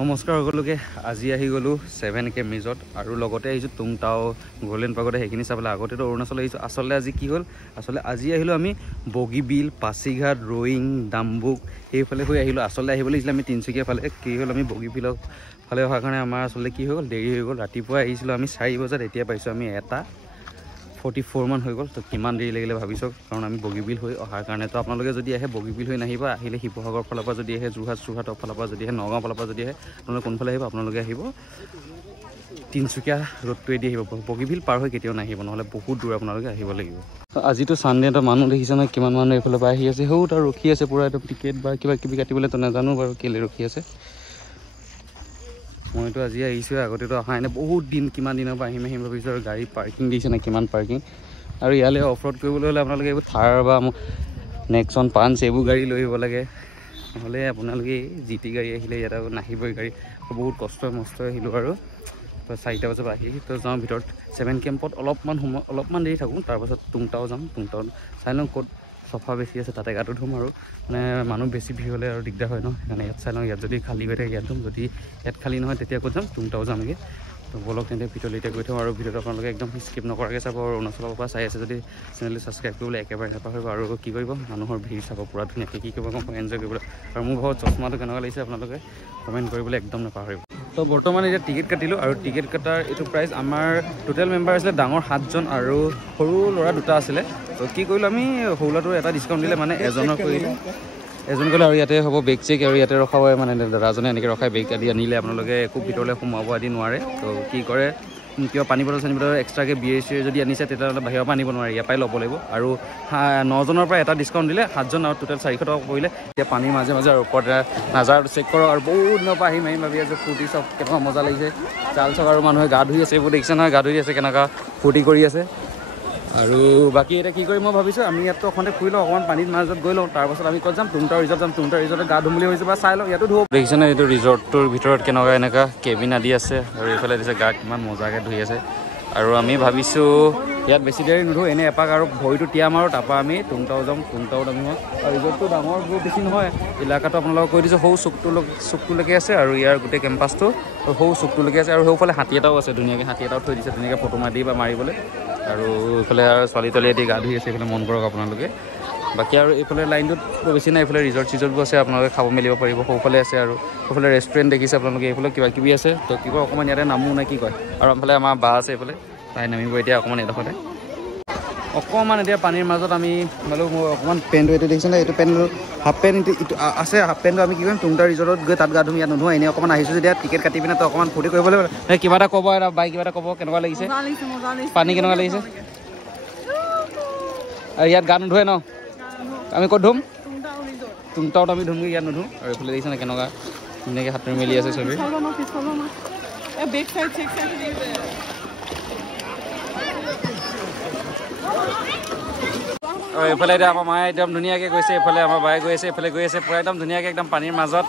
নমস্কাৰ সকলোকে আজি আহি গলো 7K মিজত আৰু লগতে আহিছো তুংটাও গোল্ডেন পাগতে সেইখিনি চাবলৈ আগতেতো অৰুণাচল আহিছো আসলে আজি কি হল আসলে আজি আহিলো আমি বগীবিল পাছিঘাট ৰয়িং ডাম্বুক এইফালে হৈ আহিলো আসলে আহিবলৈ ইছলা আমি তিনচুকীয়া ফালে কি হল আমি বগীবিল ফালে হোৱাৰ কাৰণে আমাৰ আসলে কি হ'ল দেৰি হৈ গ'ল ৰাতিপুৱা আহিছিলো আমি 4 বজাত এতিয়া পাইছো আমি 1:44 মান হৈ গ'ল তো কিমান দেৰি লাগিলে ভাবিছো কাৰণ আমি বগীবিল হৈ অহাৰ কাৰণে তো আপোনালোকে যদি আহে বগীবিল হৈ নাহিবা আহিলে শিৱসাগৰ ফালৰ পৰা যদি আহে যোৰহাট ফালৰ পৰা যদি আহে নগাঁও ফালৰ পৰা যদি আহে আপোনালোকে কোনফালে আহিব আপোনালোকে আহিব তিনচুকীয়া ৰোডটোৱে দি আহিব বগীবিল পাৰ হৈ কেতিয়াও নাহিব নহলে বহুত দূৰ আপোনালোকে আহিব লাগিব আজিতো সানডে এটা মানুহ দেখিছে না কিমান মানুহ এইফালৰ পৰা আহি আছে হেউত আৰু ৰখি আছে পুৰা একদম টিকেট বা কিবা কিবি কাটিবলৈ তো নাজানো বাৰু কেলে ৰখি আছে মইতো আজি আহিছো আগতেতো অহা নাই বহুত দিন কিমান দিনৰ পৰা আহিম ভাবিছো আৰু গাড়ী পাৰ্কিং দিছে না কিমান পাৰ্কিং আৰু ইয়ালে অফৰোড কৰিবলৈ হ'লে আপোনালোকে এইবোৰ থাৰ বা নেক্সন পাঞ্চ এইবোৰ গাড়ী লৈ আহিব লাগে নহ'লে আপোনালোকে জিটি গাড়ী আহিলে ইয়াত আৰু নাহিবই গাড়ী বহুত কষ্ট মষ্ট আহিলোঁ আৰু তো 4টা বজাৰ আহি তো যাওঁ ভিতৰত 7 কেম্পত অলপমান দেৰি থাকোঁ তাৰপাছত তুংটাও যাম তুংটাও চাই লওঁ ক'ত চফা বেছি আছে তাতে গাটো ধুম আৰু মানে মানুহ বেছি ভিৰ হ'লে আৰু দিগদাৰ হয় ন সেইকাৰণে ইয়াত চাই লওঁ ইয়াত যদি খালী হৈ থাকে ইয়াত ধুম যদি ইয়াত খালী নহয় তেতিয়া ক'ত যাম তুংটাও যামগৈ তো বলক তেন্তে ভিতৰলৈ এতিয়া গৈ থওঁ আৰু ভিডিঅ'টো আপোনালোকে একদম স্কিপ নকৰাকৈ চাব আৰু অৰুণাচলৰ পৰা চাই আছে যদি চেনেলটো ছাবস্ক্ৰাইব কৰিবলৈ একেবাৰে নাপাহৰিব আৰু কি কৰিব মানুহৰ ভিৰ চাব পুৰা ধুনীয়াকৈ কি কৰিব মই এনজয় কৰিবলৈ আৰু মোৰ ঘৰত চশমাটো কেনেকুৱা লাগিছে আপোনালোকে কমেণ্ট কৰিবলৈ একদম নাপাহৰিব তো বৰ্তমান এতিয়া টিকেট কাটিলোঁ আৰু টিকেট কটাৰ এইটো প্ৰাইচ আমাৰ টোটেল মেম্বাৰ আছিলে ডাঙৰ 7জন আৰু সৰু ল'ৰা 2টা আছিলে তো কি কৰিলোঁ আমি সৰু ল'ৰাটোৰ এটা ডিছকাউণ্ট দিলে মানে এজনৰ কৰিলে এজন গ'লে আৰু ইয়াতে হ'ব বেগ চেক আৰু ইয়াতে ৰখাব মানে দাদাজনে এনেকৈ ৰখাই বেগ আদি আনিলে আপোনালোকে একো ভিতৰলৈ সোমাব আদি নোৱাৰে তো কি কৰে কিবা পানী বটল চানী বটল এক্সট্ৰাকৈ বিয়েৰ যদি আনিছে তেতিয়াহ'লে বাহিৰৰ পৰা আনিব নোৱাৰে ইয়াৰ পৰাই ল'ব লাগিব আৰু 9জনৰ পৰা এটা ডিছকাউণ্ট দিলে 7জন আৰু টোটেল 400 টকা পৰিলে এতিয়া পানীৰ মাজে আৰু ওপৰত নাজাৰটো চেক কৰক আৰু বহুত দিনৰ পৰা আহিম ভাবি আছে ফূৰ্তি চব কেনেকুৱা মজা লাগিছে জাল চক আৰু মানুহে গা ধুই আছে এইবোৰ দেখিছে নহয় গা ধুই আছে কেনেকুৱা ফূৰ্তি কৰি আছে আৰু বাকী এতিয়া কি কৰিম মই ভাবিছোঁ আমি ইয়াততো অসমতে ফুৰি লওঁ অকণমান পানীৰ মাজত গৈ লওঁ তাৰপাছত আমি ক'ত যাম তুংটাও ৰিজৰ্ট যাম তুংটাও ৰিজৰ্টত গা ধুম বুলি ভাবিছোঁ বা চাই লওঁ ইয়াতো ধুব দেখিছে নহয় এইটো ৰিজৰ্টটোৰ ভিতৰত কেনেকুৱা এনেকুৱা কেবিন আদি আছে আৰু এইফালে দিছে গা কিমান মজাকৈ ধুই আছে আৰু আমি ভাবিছোঁ ইয়াত বেছি দেৰি নুধোঁ এনেই এপাক আৰু ভৰিটো তিয়াম আৰু তাৰপৰা আমি তুংটাও যাম তুংটাওত আমি আৰু ৰিজৰ্টটো ডাঙৰ বহুত বেছি নহয় এলেকাটো আপোনালোকক কৈ দিছোঁ সৌ চুকটোলৈকে আছে আৰু ইয়াৰ গোটেই কেম্পাছটো সৌ চুকটোলৈকে আছে আৰু সেইফালে হাতী এটাও আছে ধুনীয়াকৈ হাতী এটাও থৈ দিছে ধুনীয়াকৈ ফটো মাৰি বা মাৰিবলৈ আৰু এইফালে আৰু ছোৱালী তোৱালীয়ে দি গা ধুই আছে এইফালে মন কৰক আপোনালোকে বাকী আৰু এইফালে লাইনটোত বেছি নাই এইফালে ৰিজৰ্টবোৰ আছে আপোনালোকে খাব মেলিব পাৰিব সৌফালে আছে আৰু সেইফালে ৰেষ্টুৰেণ্ট দেখিছে আপোনালোকে এইফালে কিবা কিবি আছে তো কি কয় অকণমান ইয়াতে নামো নে কি কয় আৰু এইফালে আমাৰ বা আছে এইফালে তাই নামিব এতিয়া অকণমান এডোখৰতে অকণমান এতিয়া পানীৰ মাজত আমি মানে মোৰ অকণমান পেণ্টটো এইটো দেখিছেনে এইটো পেণ্ট হাফ পেণ্ট ইটো আছে হাফ পেণ্টটো আমি কি কৰিম তুংটা ৰিজৰ্টত গৈ তাত গা ধুম ইয়াত নোধোঁ এনেই অকণমান আহিছোঁ যেতিয়া টিকেট কাটি পিনে তো অকণমান ফূৰ্তি কৰিব লাগিব কিবা এটা ক'ব এটা বাই কিবা এটা ক'ব কেনেকুৱা লাগিছে পানী কেনেকুৱা লাগিছে আৰু ইয়াত গা নোধোৱে ন আমি ক'ত ধুম তুংটাওত আমি ধুমগৈ ইয়াত নোধোঁ আৰু এইফালে দেখিছেনে কেনেকুৱা ধুনীয়াকৈ সাঁতুৰি মেলি আছে চবেই আৰু এইফালে এতিয়া আমাৰ মায়ে একদম ধুনীয়াকৈ গৈছে এইফালে আমাৰ বায়ে গৈ আছে এইফালে গৈ আছে পূৰা একদম ধুনীয়াকৈ একদম পানীৰ মাজত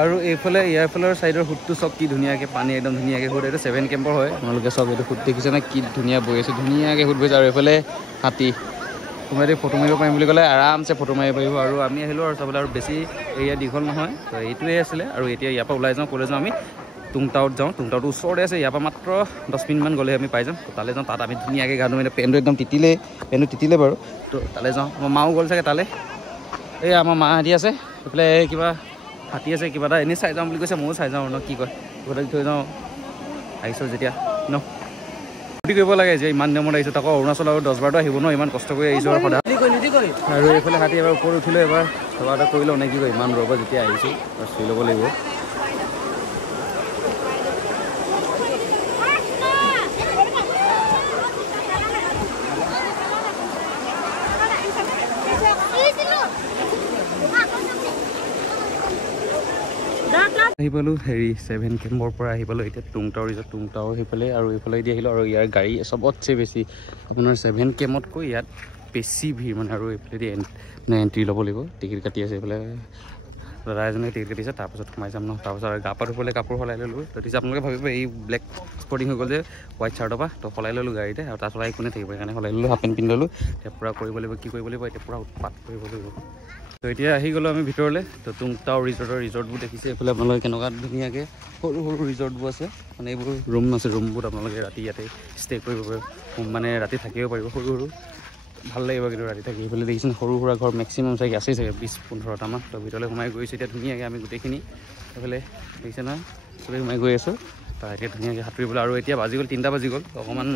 আৰু এইফালে ইয়াৰফালৰ ছাইডৰ সুতটো চব কি ধুনীয়াকৈ পানী একদম ধুনীয়াকৈ সুত এইটো 7 কেম্পৰ হয় আপোনালোকে চব এইটো সুত দেখিছে নে কি ধুনীয়া বৈ আছে ধুনীয়াকৈ সুত বৈছে আৰু এইফালে হাতী কোনোবাই ফটো মাৰিব পাৰিম বুলি ক'লে আৰামছে ফটো মাৰিব পাৰিব আৰু আমি আহিলোঁ আৰু চাবলৈ আৰু বেছি এৰিয়া দীঘল নহয় তো এইটোৱে আছিলে আৰু এতিয়া ইয়াৰ পৰা ওলাই যাওঁ ক'লৈ যাওঁ আমি তুংটাওত যাওঁ তুংটাওটো ওচৰতে আছে ইয়াৰ পৰা মাত্ৰ 10 মিনিটমান গ'লে আমি পাই যাম তো তালৈ যাওঁ তাত আমি ধুনীয়াকৈ গা ধুম এতিয়া পেণ্টটো একদম তিতিলে বাৰু তো তালৈ যাওঁ আমাৰ মাও গ'ল চাগে তালৈ এই আমাৰ মা হাতী আছে এইফালে কিবা হাতী আছে কিবা এটা এনেই চাই যাওঁ বুলি কৈছে ময়ো চাই যাওঁ ন কি কয় কিবা থৈ যাওঁ আহিছোঁ যেতিয়া ন ফূৰ্তি কৰিব লাগে যে ইমান নিয়মত আহিছোঁ তাকো অৰুণাচল আৰু 10 বাৰটো আহিব ন ইমান কষ্ট কৰি আহিছোঁ আৰু সদায় আৰু এইফালে হাতী এবাৰ ওপৰত উঠিলোঁ এবাৰ কিবা এটা কৰি লওঁ নে কি কয় ইমান ৰ'ব যেতিয়া আহিছোঁ চুই ল'ব লাগিব আহি পালোঁ হেৰি 7 কেম্পৰ পৰা আহি পালোঁ এতিয়া তুংটাও ৰিজৰ্ট তুংটাও সেইফালে আৰু এইফালে দি আহিলোঁ আৰু ইয়াৰ গাড়ী চবতছে বেছি আপোনাৰ 7 কেম্পতকৈ ইয়াত বেছি ভিৰ মানে আৰু এইফালে দি এণ্ট্ৰি ল'ব লাগিব টিকেট কাটি আছে এইফালে দাদা এজনে টিকেট কাটিছে তাৰপিছত সোমাই যাম ন তাৰপিছত আৰু গা পা ধুবলৈ কাপোৰ সলাই ল'লোঁ তো তেতিয়া আপোনালোকে ভাবিব এই ব্লেক স্পৰ্টিং হৈ গ'ল যে হোৱাইট চাৰ্টৰ পৰা তো সলাই ল'লোঁ গাড়ীতে আৰু তাত সলাই কোনে থাকিব সেইকাৰণে সলাই ল'লোঁ হাফ পেণ্ট পিন্ধি ল'লোঁ এতিয়া পূৰা কৰিব লাগিব কি কৰিব লাগিব এতিয়া পূৰা উৎপাত কৰিব লাগিব তো এতিয়া আহি গ'লোঁ আমি ভিতৰলৈ তো তুংটাও ৰিজৰ্টবোৰ দেখিছে এইফালে আপোনালোকে কেনেকুৱা ধুনীয়াকৈ সৰু সৰু ৰিজৰ্টবোৰ আছে মানে এইবোৰ ৰুম আছে ৰুমবোৰ আপোনালোকে ৰাতি ইয়াতে ষ্টে কৰিব পাৰিব মানে ৰাতি থাকিব পাৰিব সৰু সৰু ভাল লাগিব কিন্তু ৰাতি থাকি এইফালে দেখিছেনে সৰু সুৰা ঘৰ মেক্সিমাম চাগে আছেই চাগে 20-15টামান তো ভিতৰলৈ সোমাই গৈছোঁ এতিয়া ধুনীয়াকৈ আমি গোটেইখিনি এইফালে দেখিছে নহয় চবেই সোমাই গৈ আছোঁ তো এতিয়া ধুনীয়াকৈ সাঁতুৰিবলৈ আৰু এতিয়া বাজি গ'ল 3টা বাজি গ'ল অকণমান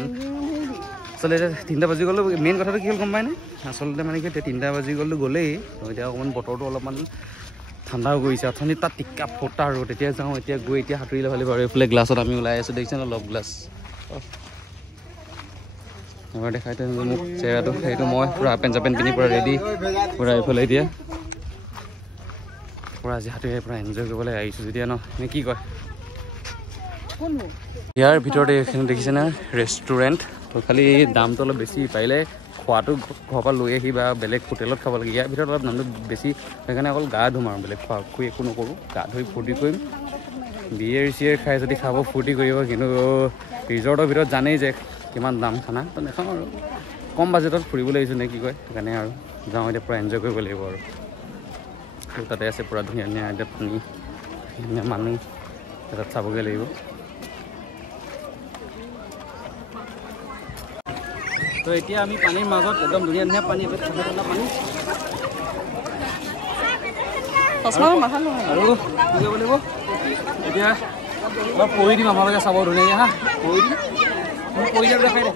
আচলতে এতিয়া 3টা বাজি গ'লো মেইন কথাটো কি হ'ল গম পায়নে আচলতে মানে কি এতিয়া 3টা বাজি গ'লো গ'লেই তো এতিয়া অকণমান বতৰটো অলপমান ঠাণ্ডাও কৰিছে অথনি তাত টিকা ফটা ৰ'দ এতিয়া যাওঁ এতিয়া গৈ এতিয়া সাঁতুৰিলে ভালেই বাৰু এইফালে গ্লাছত আমি ওলাই আছোঁ দেখিছে ন লভ গ্লাছ এবাৰ দেখাই থৈ মোক চেহেৰাটো সেইটো মই পূৰা পেণ্ট চাপেণ্ট পিন্ধি পূৰা ৰেডি পূৰা এইফালে এতিয়া পূৰা আজি সাঁতুৰি পূৰা এনজয় কৰিবলৈ আহিছোঁ যেতিয়া ন নে কি কয় ইয়াৰ ভিতৰতে এইখিনি দেখিছে না ৰেষ্টুৰেণ্ট তো খালি দামটো অলপ বেছি পাৰিলে খোৱাটো ঘৰৰ পৰা লৈ আহি বা বেলেগ হোটেলত খাব লাগে ইয়াৰ ভিতৰত অলপ দামটো বেছি সেইকাৰণে অকল গা ধুম আৰু বেলেগ খোৱা খুই একো নকৰোঁ গা ধুই ফূৰ্তি কৰিম বিয়েৰ চিয়েৰ খাই যদি খাব ফূৰ্তি কৰিব কিন্তু ৰিজৰ্টৰ ভিতৰত জানেই যে কিমান দাম খানা তো নাখাওঁ আৰু কম বাজেটত ফুৰিবলৈ আহিছোঁ নে কি কয় সেইকাৰণে আৰু যাওঁ এতিয়া পূৰা এনজয় কৰিব লাগিব আৰু তাতে আছে পূৰা ধুনীয়া ধুনীয়া এতিয়া পানী ধুনীয়া মানুহ তাত চাবগৈ লাগিব তো এতিয়া আমি পানীৰ মাজত একদম ধুনীয়া ধুনীয়া পানী ঠাণ্ডা ঠাণ্ডা পানী আৰু কি কৰিব লাগিব এতিয়া অলপ পৰি দিম আপোনালোকে চাব ধুনীয়াকৈ হা পৰি দিম মই পৰি যাম দেখাই দে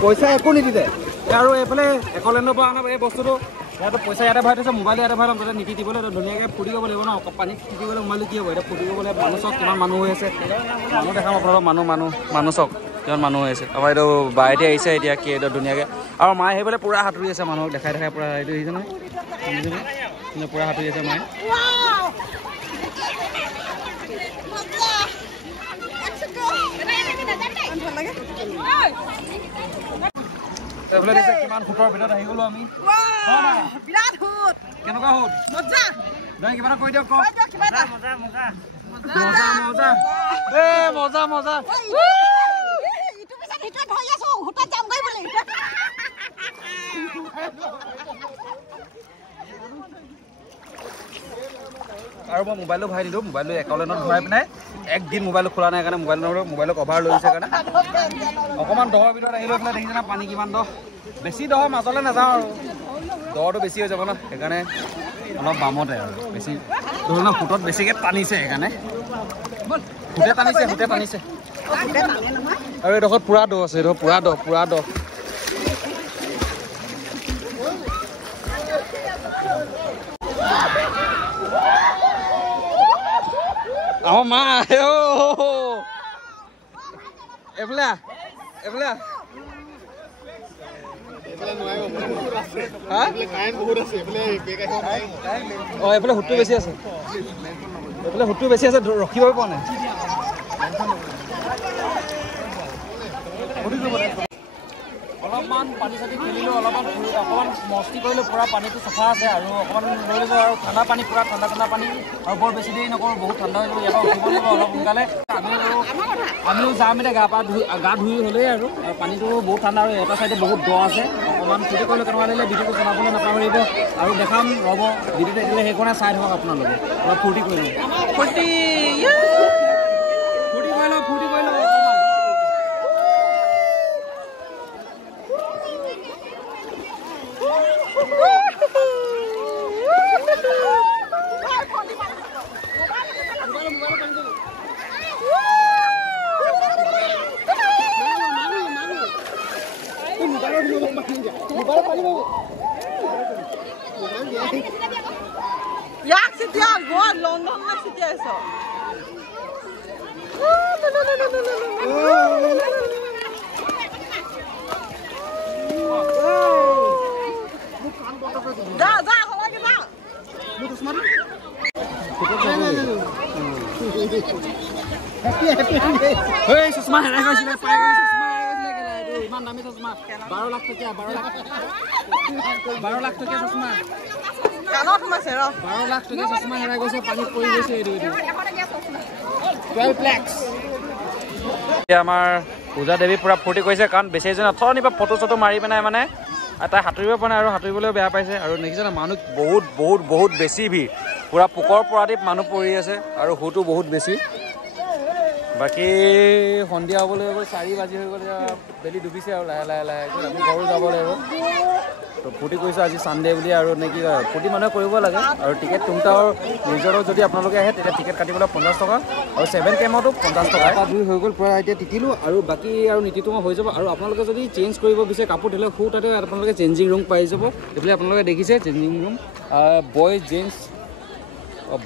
পইচা একো নিদিলে আৰু এইফালে একলেণ্ডৰ পৰা অনা এই বস্তুটো ইয়াতে পইচা ইয়াতে ভৰাই থৈছে মোবাইল ইয়াতে ভৰাই ল'ম তাতে নীতি দিবলৈ ধুনীয়াকৈ ফুটি কৰিব লাগিব ন পানীত ফুটিবলৈ মোবাইলটো কি হ'ব এতিয়া ফুটি কৰিবলৈ মানুহ চাওক কিমান মানুহ হৈ আছে মানুহ দেখাম আপোনালোকক মানুহ চাওক কিমান মানুহ হৈ আছে আমাৰ এইটো বা এতিয়া আহিছে এতিয়া কি এইটো ধুনীয়াকৈ আৰু মায়ে সেইফালে পূৰা সাঁতুৰি আছে মানুহক দেখাই পূৰা এইটো আহিছে নহয় পূৰা সাঁতুৰি আছে মায়ে এইফালে দিছে কিমান ফুটৰ ভিতৰত আহি গ'লো আমি বিৰাট ফুট কেনেকুৱা হ'ল মজা নাই কিবা এটা কৈ দিয়ক কওক মজা মজা মজা এ মজা মজা ইটো পিছত হিটো ধৰি আছো হুটা যাম গৈ বুলি আৰু মই মোবাইলটো ভৰাই দিলোঁ মোবাইলটো একলেণ্ডত ভৰাই পিনে একদিন মোবাইলটো খোলা নাই কাৰণে মোবাইলৰ কভাৰ লৈ গৈছে কাৰণে অকণমান দহৰ ভিতৰত আহি লৈ পেলাই দেখিছে না পানী কিমান দহ বেছি দহৰ মাজলৈ নাযাওঁ আৰু দহটো বেছি হৈ যাব ন সেইকাৰণে অলপ বামতে আৰু বেছি ধৰি লওক ফুটত বেছিকৈ টানিছে সেইকাৰণে ফুটে টানিছে আৰু এইডোখৰত পূৰা দ আছে এইডোখৰ পূৰা দ আমাৰ মা এইফালে এইফালে সুতটো বেছি আছে ৰখিবই পোৱা নাই অলপমান পানী চাতি খেলিলোঁ অকণমান মস্তি কৰিলোঁ পূৰা পানীটো চাফা আছে আৰু অকণমান লৈ ল'লোঁ আৰু ঠাণ্ডা পানী পূৰা ঠাণ্ডা পানী আৰু বৰ বেছি দেৰি নকৰোঁ বহুত ঠাণ্ডা হৈ যাব ইয়াৰ পৰা উঠিব লাগিব অলপ সোনকালে আমিও যাম এতিয়া গা ধুই হ'লেই আৰু পানীটো বহুত ঠাণ্ডা আৰু এটা চাইডে বহুত দ আছে অকণমান ফূৰ্তি কৰিলোঁ কেনেকুৱা লাগিলে ভিডিঅ'টো জনাবলৈ নাপাহৰিব আৰু দেখাম ৰ'ব ভিডিঅ'টো থাকিলে সেইকাৰণে চাই থাকক আপোনালোকে অলপ ফূৰ্তি কৰিলোঁ ফূৰ্তি কৰি লওঁ Jak setia gua London na setia eso. যা যা হলা কি যা মোক স্মাৰ্ট এই চশমা হেৰাই গৈছিলে পাই গৈছে চশমা হেৰাই গৈছিলে কেলা এইটো ইমান দামী চশমা 12 লাখ টকীয়া 12 লাখ টকীয়া চশমা কাণত সোমাইছে ৰ 12 লাখ টকীয়া চশমা হেৰাই গৈছে পানীত পৰি গৈছে এইটো 12 লাখ এতিয়া আমাৰ পূজা দেৱী পুৰা ফূৰ্তি কৰিছে কাৰণ বেছি এজন অথনি পৰা ফটো চটো মাৰি পেলাই মানে তাই সাঁতুৰিব পৰা নাই আৰু সাঁতুৰিবলৈও বেয়া পাইছে আৰু দেখিছে না মানুহ বহুত বেছি ভিৰ পুৰা পোকৰ পৰাদি মানুহ পৰি আছে আৰু হুটো বহুত বেছি বাকী সন্ধিয়া হ'বলৈ 4 বাজি হৈ গ'লে বেলি ডুবিছে আৰু লাহে লাহে আমি ঘৰো যাব লাগিব তো ফূৰ্তি কৰিছোঁ আজি ছানডে বুলি আৰু নে কি ফূৰ্তি মানুহে কৰিব লাগে আৰু টিকেট টুমটাৰ ৰিজৰ্টত যদি আপোনালোকে আহে তেতিয়া টিকেট কাটিবলৈ 50 টকা আৰু 7 কেমতো 50 টকা দুই হৈ গ'ল পুৰা এতিয়া তিতিলোঁ আৰু বাকী আৰু নীতিটো হৈ যাব আৰু আপোনালোকে যদি চেঞ্জ কৰিব বিচাৰে কাপোৰ তেতিয়াহ'লে সু তাতে আপোনালোকে চেঞ্জিং ৰুম পাই যাব এইফালে আপোনালোকে দেখিছে changing room boys gents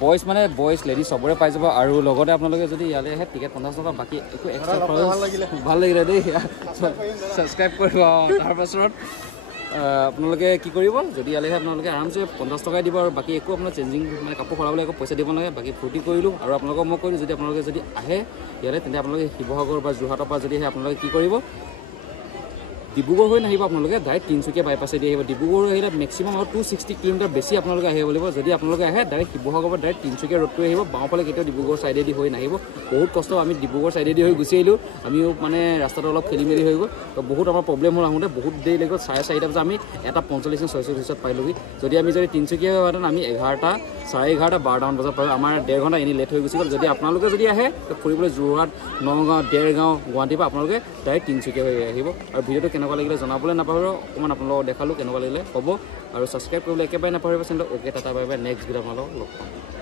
boys মানে বইজ লেডিজ চবৰে পাই যাব আৰু লগতে আপোনালোকে যদি ইয়ালৈ আহে টিকেট 50 টকা বাকী একো এক্সট্ৰা ভাল লাগিলে দেই ছাবস্ক্ৰাইব কৰিব তাৰপাছত আপোনালোকে কি কৰিব যদি ইয়ালৈ আহে আপোনালোকে আৰামছে 50 টকাই দিব আৰু বাকী একো আপোনাৰ চেঞ্জিং মানে কাপোৰ সলাবলৈ একো পইচা দিব নালাগে বাকী ফূৰ্তি কৰিলোঁ আৰু আপোনালোকক মই কৰিলোঁ যদি আপোনালোকে যদি আহে ইয়ালৈ তেন্তে আপোনালোকে শিৱসাগৰ বা যোৰহাটৰ পৰা যদি আহে আপোনালোকে কি কৰিব ডিব্ৰুগড় হৈ নাহিব আপোনালোকে ডাইৰেক্ট তিনিচুকীয়া বাইপাছেদি আহিব ডিব্ৰুগড় আহিলে মেক্সিমাম আৰু 260 কিলোমিটাৰ বেছি আপোনালোকে আহিব লাগিব যদি আপোনালোকে আহে ডাইৰেক্ট শিৱসাগৰ পৰা ডাইৰেক্ট তিনিচুকীয়া ৰোডটো আহিব বাওঁফালে কেতিয়াও ডিব্ৰুগড় ছাইডেদি হৈ নাহিব বহুত কষ্ট আমি ডিব্ৰুগড় ছাইডেদি হৈ গুচি আহিলোঁ আমিও মানে ৰাস্তাটো অলপ খেলি মেলি হৈ গ'ল তো বহুত আমাৰ প্ৰব্লেম হ'ল আহোঁতে বহুত দেৰি লাগি গ'ল 4:30 বজাত আমি 1:45-46 পাইলোঁগি যদি আমি যদি তিনিচুকীয়া হোৱাহেঁতেন আমি 11:30 11:30 12টামান বজাত পালোঁ আমাৰ 1.5 ঘণ্টা এনেই লেট হৈ গুচি গ'ল যদি আপোনালোকে যদি আহে ফুৰিবলৈ যোৰহাট নগাঁও দেৰগাঁও গুৱাহাটীৰ পৰা আপোনালোকে ডাইৰেক্ট তিনিচুকীয়া হৈ আহিব আৰু ভিডিঅ'টো কেনেকুৱা লাগিলে জনাবলৈ নাপাহৰিব অকণমান আপোনালোকক দেখালোঁ কেনেকুৱা লাগিলে হ'ব আৰু ছাবস্ক্ৰাইব কৰিবলৈ একেবাৰে নাপাহৰিব চেনেলটো okay tata bye bye next video' আপোনালোকক লগ পাম